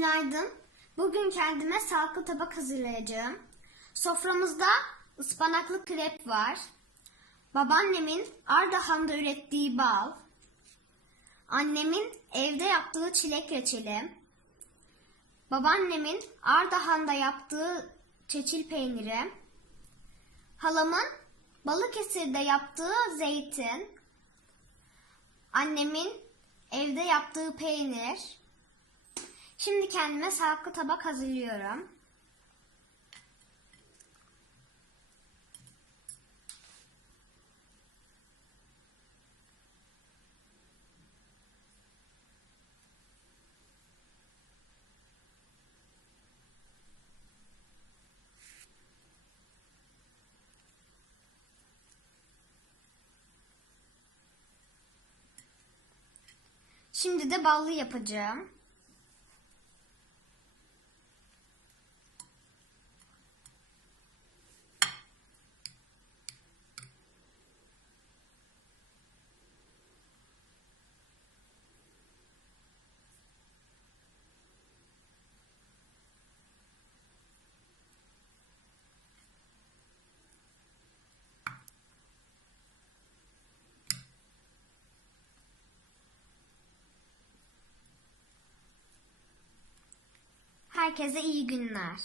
Günaydın. Bugün kendime sağlıklı tabak hazırlayacağım. Soframızda ıspanaklı krep var. Babaannemin Ardahan'da ürettiği bal. Annemin evde yaptığı çilek reçeli. Babaannemin Ardahan'da yaptığı çeçil peyniri. Halamın Balıkesir'de yaptığı zeytin. Annemin evde yaptığı peynir. Şimdi kendime sağlıklı tabak hazırlıyorum. Şimdi de ballı yapacağım. Herkese iyi günler.